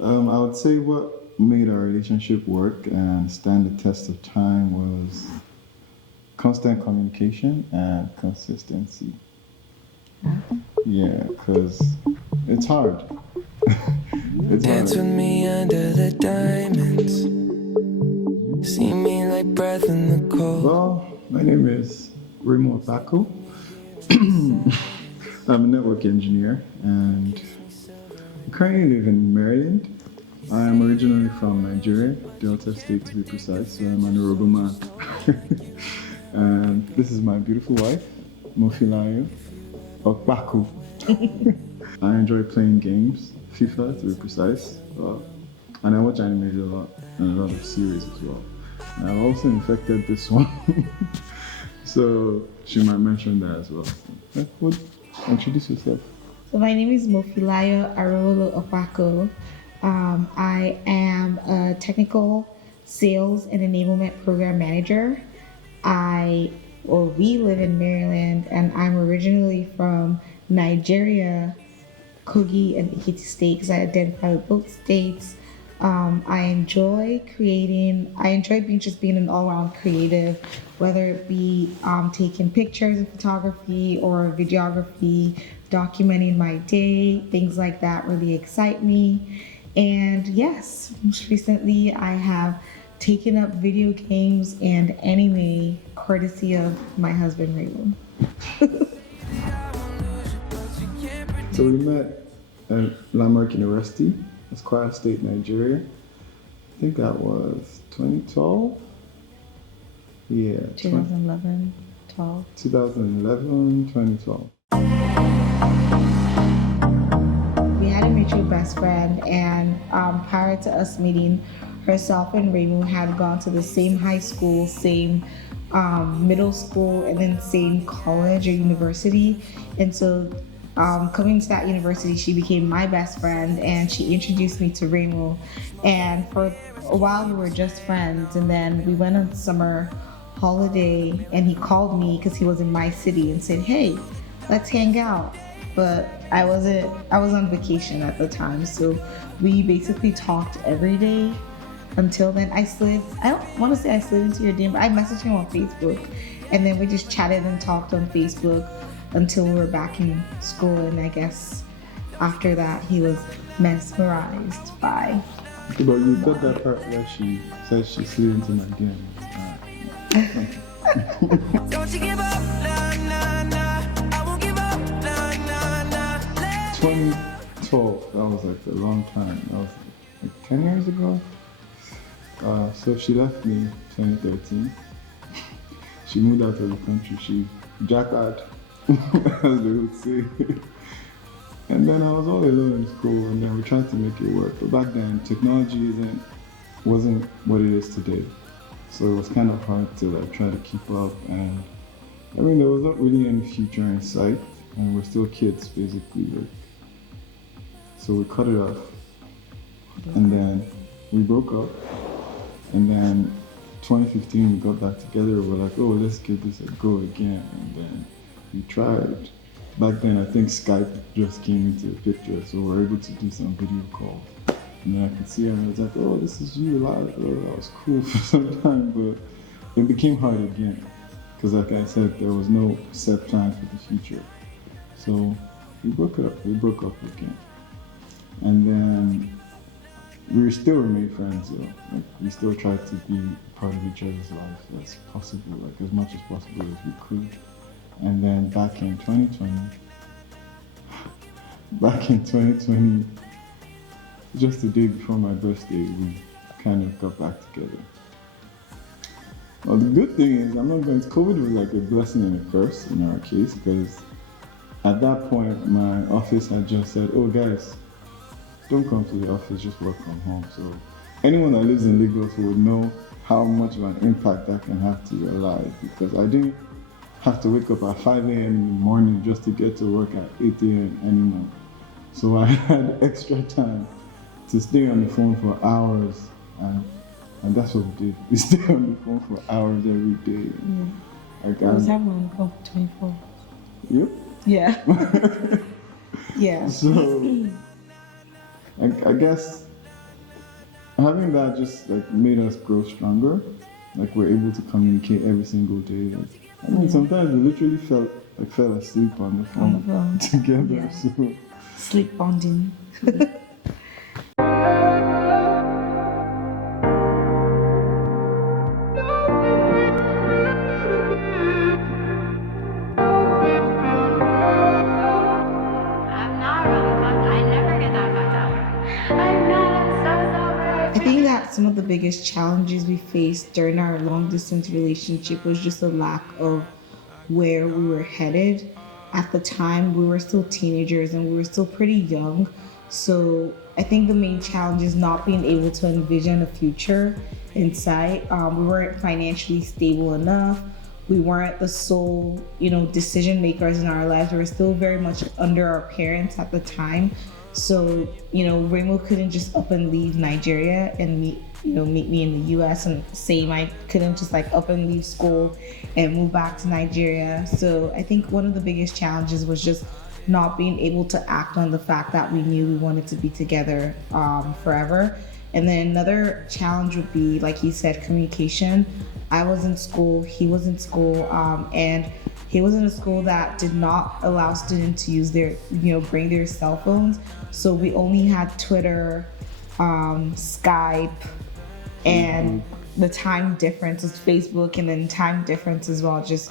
I would say what made our relationship work and stand the test of time was constant communication and consistency. Yeah, because it's hard. It's Dance with hard. me under the diamonds. See me like breath in the cold. Well, my name is Ruemu Okpako. I'm a network engineer and I currently live in Maryland. I am originally from Nigeria, Delta State to be precise, so I'm an Yoruba man. And this is my beautiful wife, Mofi Ruemu Okpako. I enjoy playing games, FIFA to be precise, and I watch animes a lot and a lot of series as well. And I've also infected this one, so she might mention that as well. What? Introduce yourself. So my name is Mofi Ruemu Okpako. I am a technical sales and enablement program manager. We live in Maryland, and I'm originally from Nigeria, Kogi and Ekiti State, because I identify with both states. I enjoy creating. I enjoy being an all-around creative, whether it be taking pictures and photography or videography, documenting my day, things like that really excite me. And yes, most recently I have taken up video games and anime courtesy of my husband Raymond. So we met at Landmark University, Kwara State, Nigeria. I think that was 2012. Yeah, 2011, 12. 2011, 2012. We had a mutual best friend, and prior to us meeting, herself and Raymond had gone to the same high school, same middle school, and then same college or university. And so coming to that university, she became my best friend, and she introduced me to Raymond. And for a while, we were just friends. And then we went on summer holiday, and he called me because he was in my city and said, "Hey, let's hang out." But I was on vacation at the time, so we basically talked every day. Until then, I don't want to say I slid into your DM, but I messaged him on Facebook, and then we just chatted and talked on Facebook until we were back in school. And I guess after that, he was mesmerized by. Okay, but you got that part where she said she slid into my DM. Don't you give up, nah, nah, nah. I won't give up, nah, nah, nah. 2012, that was like a long time. That was like 10 years ago. So she left me 2013. She moved out of the country. She jackered, as they would say. And then I was all alone in school, and then we tried to make it work. But back then, technology wasn't what it is today. So it was kind of hard to like try to keep up. And I mean, there was not really any future in sight, and we're still kids basically. Like, so we cut it off, and then we broke up. And then 2015 we got back together. We're like, oh, let's give this a go again. And then we tried. Back then I think Skype just came into the picture, so we were able to do some video calls. And then I could see her and I was like, oh, this is you live. Oh, that was cool for some time, but it became hard again. Because like I said, there was no set plan for the future. So we broke up again. And then we still remain friends though. Like, we still try to be part of each other's life as possible, like as much as possible as we could. And then back in 2020, just the day before my birthday, we kind of got back together. Well, the good thing is, COVID was like a blessing and a curse in our case, because at that point, my office had just said, oh guys, don't come to the office, just work from home. So anyone that lives in Lagos would know how much of an impact that can have to your life, because I didn't have to wake up at 5 a.m. in the morning just to get to work at 8 a.m. anymore. So I had extra time to stay on the phone for hours, and that's what we did. We stayed on the phone for hours every day. Yeah. Like, I was having on the phone for 24. Yep. Yeah. Yeah. So I guess having that just like made us grow stronger. Like we're able to communicate every single day. Like, I mean, sometimes we literally fell asleep on the phone, together. Yeah. So Sleep bonding. I'm not really fucked. I never get that fucked up. I'm not. I'm so I think that some of the biggest challenges we faced during our long distance relationship was just a lack of where we were headed. At the time, we were still teenagers and we were still pretty young. So I think the main challenge is not being able to envision a future in sight. We weren't financially stable enough. We weren't the sole, decision makers in our lives. We were still very much under our parents at the time. So, Remo couldn't just up and leave Nigeria and meet me in the US, and same, I couldn't just like up and leave school and move back to Nigeria. So I think one of the biggest challenges was just not being able to act on the fact that we knew we wanted to be together forever. And then another challenge would be, like he said, communication. I was in school, he was in school, and he was in a school that did not allow students to use their, bring their cell phones. So we only had Twitter, Skype, and the time difference is Facebook, and then time difference as well just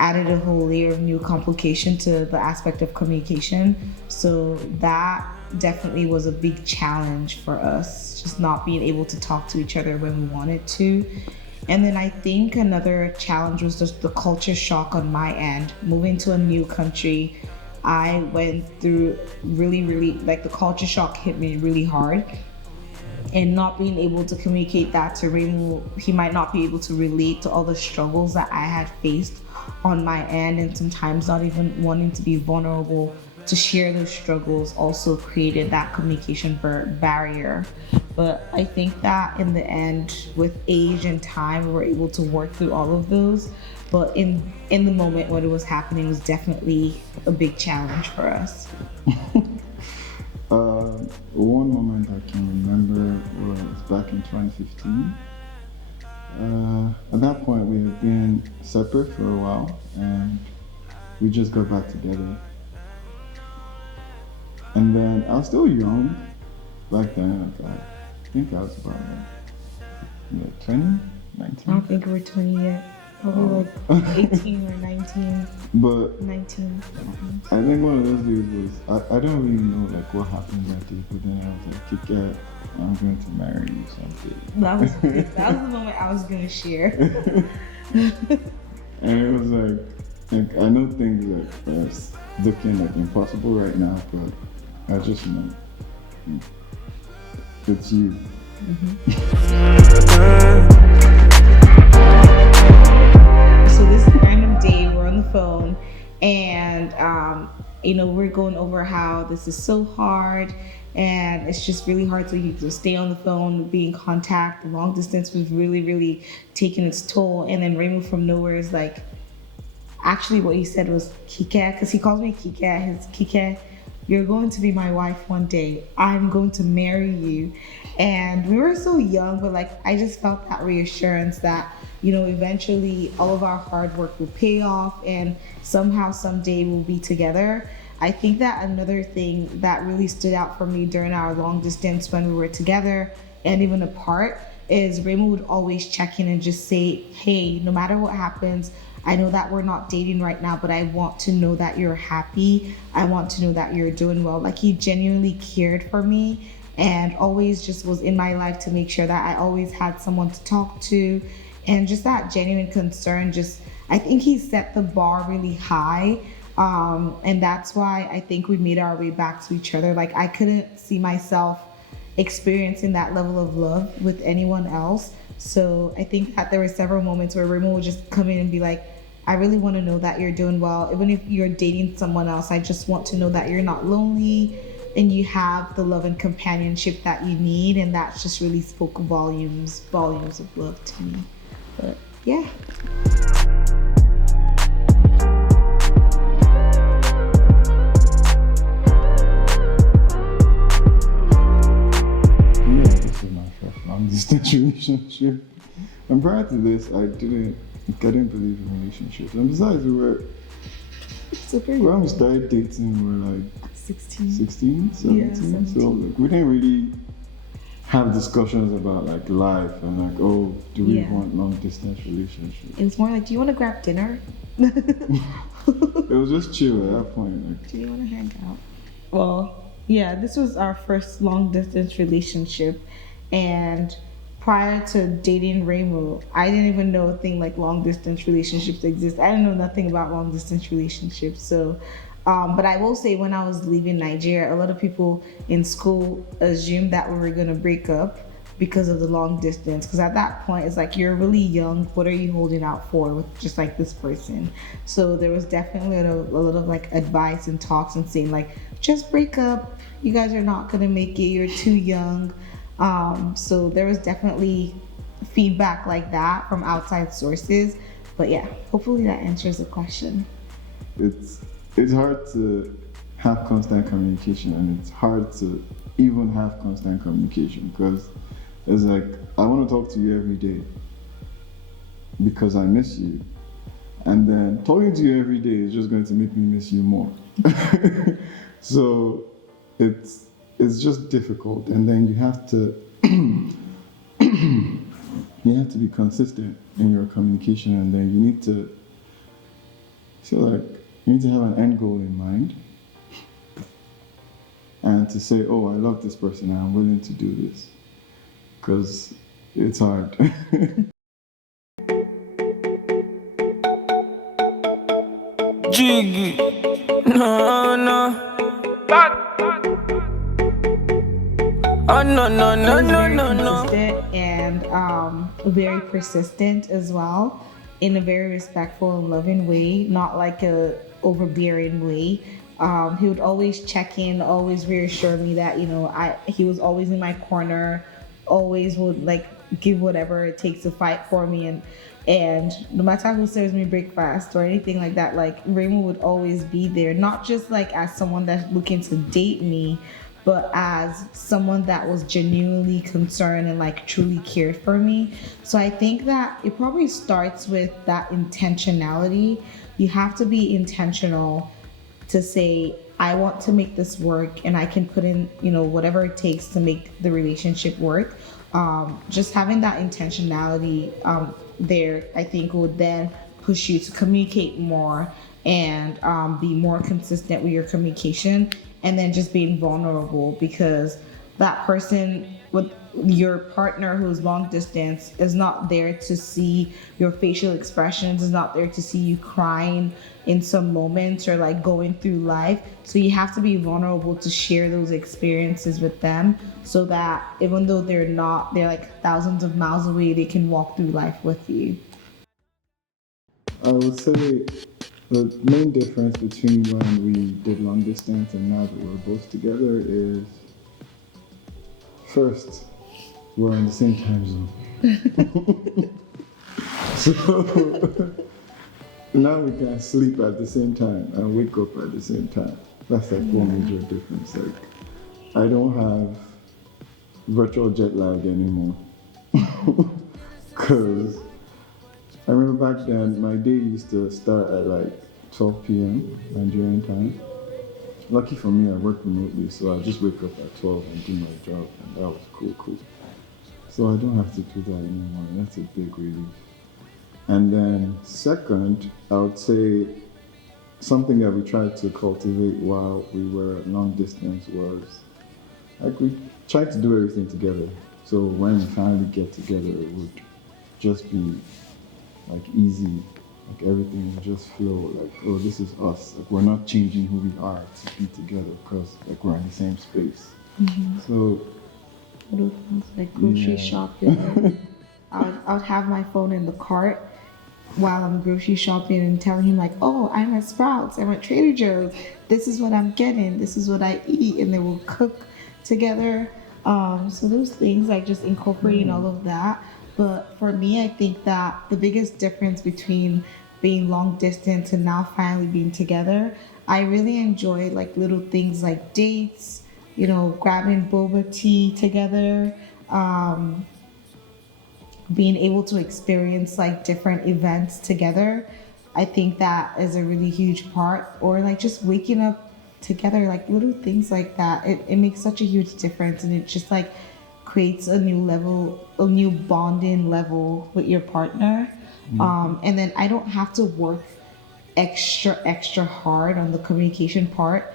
added a whole layer of new complication to the aspect of communication. So that definitely was a big challenge for us, just not being able to talk to each other when we wanted to. And then I think another challenge was just the culture shock on my end. Moving to a new country, I went through really, like the culture shock hit me really hard. And not being able to communicate that to Remo, he might not be able to relate to all the struggles that I had faced on my end, and sometimes not even wanting to be vulnerable to share those struggles also created that communication barrier. But I think that in the end, with age and time, we were able to work through all of those. But in the moment when it was happening, was definitely a big challenge for us. One moment I can remember was back in 2015. At that point, we had been separate for a while, and we just got back together. And then I was still young back then. I think I was about 20, 19. I don't think we're 20 yet. Probably like 18 or 19. But 19. I think one of those days was, I don't really know like what happened that day, but then I was like, Kika, I'm going to marry you someday. That was the moment I was gonna share. And it was like I know things like are looking like impossible right now, but I just know it's you. So this random day, we're on the phone, and we're going over how this is so hard, and it's just really hard to stay on the phone, be in contact. The long distance was really, really taking its toll. And then Remo from nowhere is like, actually what he said was Kike, because he calls me Kike. His Kike, you're going to be my wife one day. I'm going to marry you. And we were so young, but like I just felt that reassurance that eventually all of our hard work will pay off, and somehow someday we'll be together. I think that another thing that really stood out for me during our long distance when we were together and even apart is Remo would always check in and just say, hey, no matter what happens, I know that we're not dating right now, but I want to know that you're happy. I want to know that you're doing well. Like he genuinely cared for me and always just was in my life to make sure that I always had someone to talk to, and just that genuine concern. Just, I think he set the bar really high. And that's why I think we made our way back to each other. Like I couldn't see myself experiencing that level of love with anyone else. So I think that there were several moments where Remo would just come in and be like, I really want to know that you're doing well. Even if you're dating someone else, I just want to know that you're not lonely and you have the love and companionship that you need. And that just really spoke volumes of love to me. But yeah. Yeah, this is my distance relationship. And prior to this, I didn't believe in relationships. And besides, when we started dating, we were like 16. 16, 17. Yeah, 17. So like, we didn't really have discussions about like life and like, oh, do we want long distance relationships? It was more like, do you want to grab dinner? It was just chill at that point. Like, Do you want to hang out? Well, yeah, this was our first long distance relationship, and prior to dating Remo, I didn't even know a thing like long distance relationships exist. I didn't know nothing about long distance relationships. So, but I will say, when I was leaving Nigeria, a lot of people in school assumed that we were gonna break up because of the long distance. Because at that point, it's like, you're really young. What are you holding out for with just like this person? So there was definitely a lot of like advice and talks and saying like, just break up. You guys are not gonna make it. You're too young. So there was definitely feedback like that from outside sources. But yeah, hopefully that answers the question. it's hard to have constant communication, and it's hard to even have constant communication because it's like, I want to talk to you every day because I miss you. And then talking to you every day is just going to make me miss you more. So it's just difficult. And then you have to be consistent in your communication, and then you need to have an end goal in mind. And to say, oh, I love this person and I'm willing to do this. Because it's hard. Jiggy, no, no. Oh, no, no, no, no, no, no. Consistent and very persistent as well, in a very respectful and loving way, not like a overbearing way. He would always check in, always reassure me that, he was always in my corner, always would like give whatever it takes to fight for me, and no matter who serves me breakfast or anything like that, like Raymond would always be there, not just like as someone that's looking to date me, but as someone that was genuinely concerned and like truly cared for me. So I think that it probably starts with that intentionality. You have to be intentional to say, I want to make this work, and I can put in, whatever it takes to make the relationship work. Just having that intentionality there, I think, would then push you to communicate more and be more consistent with your communication, and then just being vulnerable, because that person with your partner who's long distance is not there to see your facial expressions, is not there to see you crying in some moments or like going through life. So you have to be vulnerable to share those experiences with them, so that even though they're like thousands of miles away, they can walk through life with you. I would say the main difference between when we did long distance and now that we're both together is, first, we're in the same time zone. So now we can sleep at the same time and wake up at the same time. That's like one major difference. Like, I don't have virtual jet lag anymore. Because I remember back then, my day used to start at like 12 p.m. Nigerian time. Lucky for me, I work remotely, so I just wake up at 12 and do my job, and that was cool. So I don't have to do that anymore, and that's a big relief. And then second, I would say something that we tried to cultivate while we were long distance was, like, we tried to do everything together. So when we finally get together, it would just be like easy, like everything would just flow, like, oh, this is us. Like, we're not changing who we are to be together because like we're in the same space. Mm-hmm. So Little things like grocery shopping. I would have my phone in the cart while I'm grocery shopping and telling him like, oh, I'm at Sprouts, I'm at Trader Joe's, this is what I'm getting, this is what I eat, and then we'll cook together. So those things, like just incorporating all of that. But for me, I think that the biggest difference between being long distance and now finally being together, I really enjoy like little things like dates, grabbing boba tea together, being able to experience like different events together, I think that is a really huge part. Or like just waking up together, like little things like that. It makes such a huge difference, and it just like creates a new level, a new bonding level with your partner. And then I don't have to work extra hard on the communication part,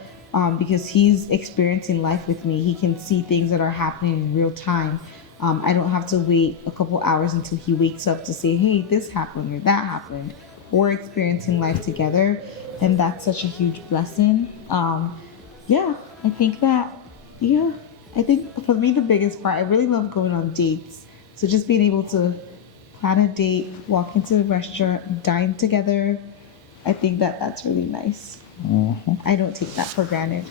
because he's experiencing life with me. He can see things that are happening in real time. I don't have to wait a couple hours until he wakes up to say, hey, this happened or that happened. We're experiencing life together, and that's such a huge blessing. Yeah, I think that, yeah, I think for me, the biggest part, I really love going on dates. So just being able to plan a date, walk into a restaurant, dine together, I think that that's really nice. I don't take that for granted.